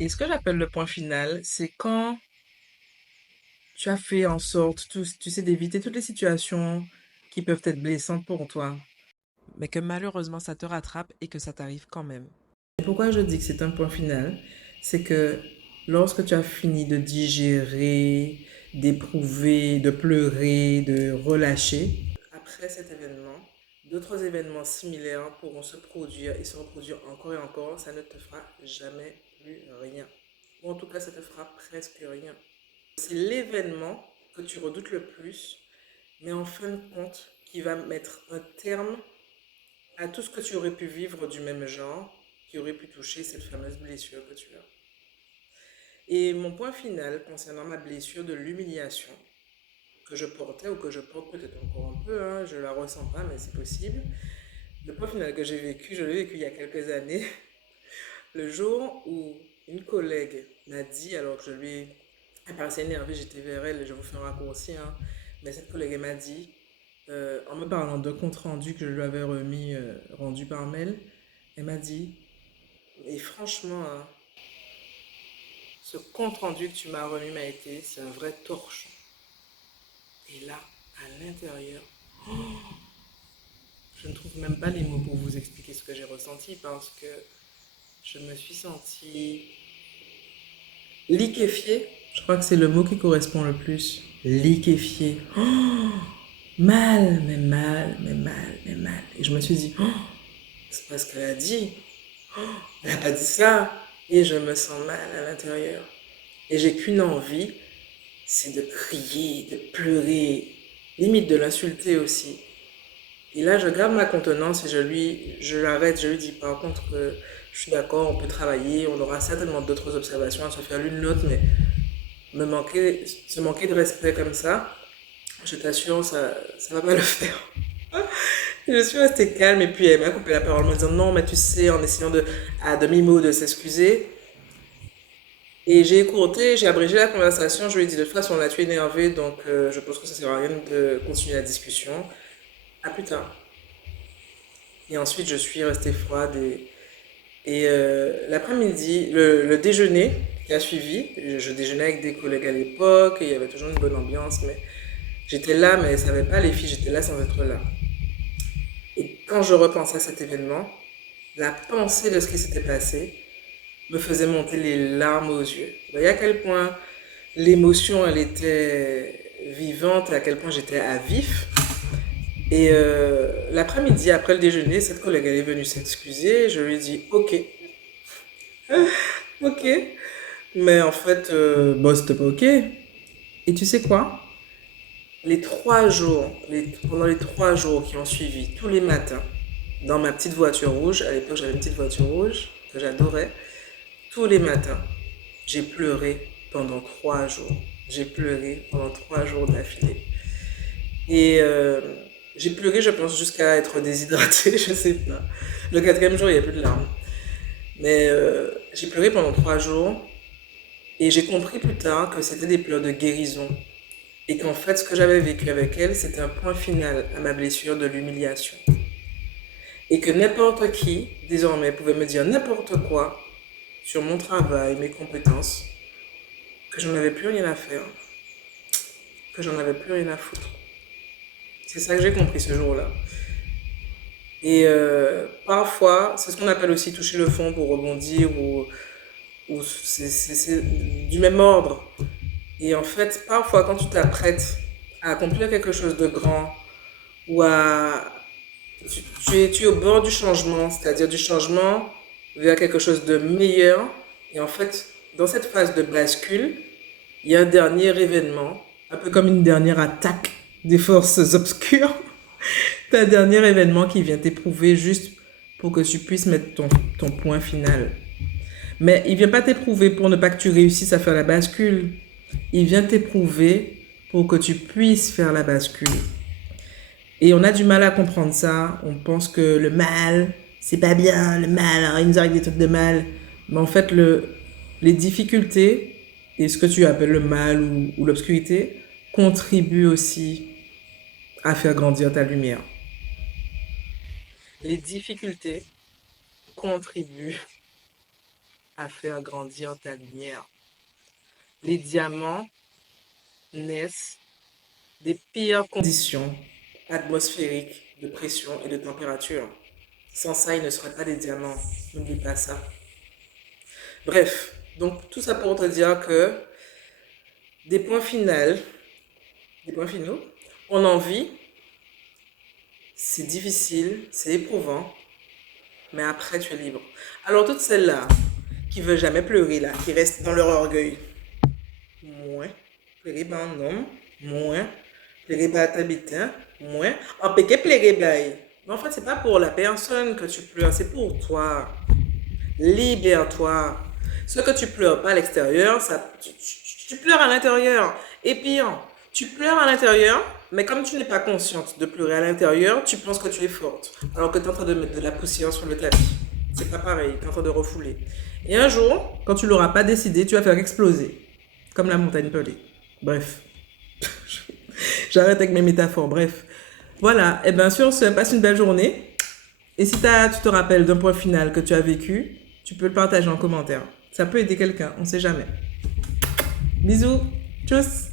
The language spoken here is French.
Et ce que j'appelle le point final, c'est quand tu as fait en sorte, tu sais, d'éviter toutes les situations qui peuvent être blessantes pour toi, mais que malheureusement ça te rattrape et que ça t'arrive quand même. Et pourquoi je dis que c'est un point final? C'est que lorsque tu as fini de digérer, d'éprouver, de pleurer, de relâcher, après cet événement, d'autres événements similaires pourront se produire et se reproduire encore et encore. Ça ne te fera jamais plus rien. Ou en tout cas, ça te fera presque rien. C'est l'événement que tu redoutes le plus, mais en fin de compte, qui va mettre un terme à tout ce que tu aurais pu vivre du même genre, qui aurait pu toucher cette fameuse blessure que tu as. Et mon point final concernant ma blessure de l'humiliation, que je portais ou que je porte peut-être encore un peu, hein, je la ressens pas, mais c'est possible. Le point final que j'ai vécu, je l'ai vécu il y a quelques années, le jour où une collègue m'a dit, alors que je lui ai, elle paraissait énervée, j'étais vers elle, je vous fais un raccourci, hein, mais cette collègue elle m'a dit, en me parlant d'un compte rendu que je lui avais remis, rendu par mail, elle m'a dit, et franchement, hein, ce compte rendu que tu m'as remis m'a été, c'est un vrai torchon. Et là, à l'intérieur, je ne trouve même pas les mots pour vous expliquer ce que j'ai ressenti parce que je me suis sentie liquéfiée. Je crois que c'est le mot qui correspond le plus. Liquéfiée. Oh, mal, mais mal, mais mal, mais mal. Et je me suis dit, oh, c'est pas ce qu'elle a dit. Oh, elle n'a pas dit ça. Et je me sens mal à l'intérieur. Et j'ai qu'une envie, c'est de crier, de pleurer, limite de l'insulter aussi. Et là, je garde ma contenance et je l'arrête, je lui dis par contre que je suis d'accord, on peut travailler, on aura certainement d'autres observations à se faire l'une l'autre, mais se manquer de respect comme ça, je t'assure, ça va pas le faire. Je suis restée calme et puis elle m'a coupé la parole en me disant non, mais tu sais, en essayant à demi-mot de s'excuser. Et j'ai écourté, j'ai abrégé la conversation, je lui ai dit de toute façon là tu es énervé, donc je pense que ça sert à rien de continuer la discussion. À plus tard. Et ensuite je suis restée froide et l'après-midi, le déjeuner qui a suivi, je déjeunais avec des collègues à l'époque, et il y avait toujours une bonne ambiance, mais j'étais là, mais elles ne savaient pas les filles, j'étais là sans être là. Et quand je repensais à cet événement, la pensée de ce qui s'était passé me faisait monter les larmes aux yeux. Vous voyez à quel point l'émotion, elle était vivante, et à quel point j'étais à vif. Et l'après-midi, après le déjeuner, cette collègue, elle est venue s'excuser. Je lui ai dit, ok, ok. Mais en fait, bon, c'était pas ok. Et tu sais quoi? Pendant les 3 jours qui ont suivi, tous les matins, dans ma petite voiture rouge, à l'époque j'avais une petite voiture rouge que j'adorais, tous les matins, j'ai pleuré pendant 3 jours. J'ai pleuré pendant 3 jours d'affilée. Et j'ai pleuré, je pense, jusqu'à être déshydratée, je sais pas. Le quatrième jour, il n'y a plus de larmes. Mais j'ai pleuré pendant 3 jours et j'ai compris plus tard que c'était des pleurs de guérison. Et qu'en fait, ce que j'avais vécu avec elle, c'était un point final à ma blessure de l'humiliation. Et que n'importe qui, désormais, pouvait me dire n'importe quoi sur mon travail, mes compétences, que j'en avais plus rien à faire, que j'en avais plus rien à foutre. C'est ça que j'ai compris ce jour-là. Et parfois, c'est ce qu'on appelle aussi toucher le fond pour rebondir, ou c'est du même ordre. Et en fait, parfois, quand tu t'apprêtes à accomplir quelque chose de grand, ou à tu es au bord du changement, c'est-à-dire du changement vers quelque chose de meilleur. Et en fait, dans cette phase de bascule, il y a un dernier événement, un peu comme une dernière attaque des forces obscures. C'est un dernier événement qui vient t'éprouver juste pour que tu puisses mettre ton point final. Mais il vient pas t'éprouver pour ne pas que tu réussisses à faire la bascule. Il vient t'éprouver pour que tu puisses faire la bascule. Et on a du mal à comprendre ça. On pense que le mal, c'est pas bien, le mal, hein, il nous arrive des trucs de mal. Mais en fait, les difficultés et ce que tu appelles le mal ou l'obscurité contribuent aussi à faire grandir ta lumière. Les difficultés contribuent à faire grandir ta lumière. Les diamants naissent des pires conditions atmosphériques de pression et de température. Sans ça, ils ne seraient pas des diamants. N'oublie pas ça. Bref, donc tout ça pour te dire que des points finaux, on en vit, c'est difficile, c'est éprouvant, mais après tu es libre. Alors toutes celles-là qui ne veulent jamais pleurer, là, qui restent dans leur orgueil, moins, pleurer pas un homme, moins, pleurer pas ta habitant, moins, en péché pleurer bail. Mais en fait, c'est pas pour la personne que tu pleures, c'est pour toi. Libère-toi. Ce que tu pleures pas à l'extérieur, ça, tu pleures à l'intérieur. Et pire, tu pleures à l'intérieur, mais comme tu n'es pas consciente de pleurer à l'intérieur, tu penses que tu es forte, alors que tu es en train de mettre de la poussière sur le tapis. C'est pas pareil, tu es en train de refouler. Et un jour, quand tu l'auras pas décidé, tu vas faire exploser, comme la montagne pelée. Bref, j'arrête avec mes métaphores, bref. Voilà, et bien sûr, passe une belle journée. Et si tu te rappelles d'un point final que tu as vécu, tu peux le partager en commentaire. Ça peut aider quelqu'un, on ne sait jamais. Bisous, tchuss.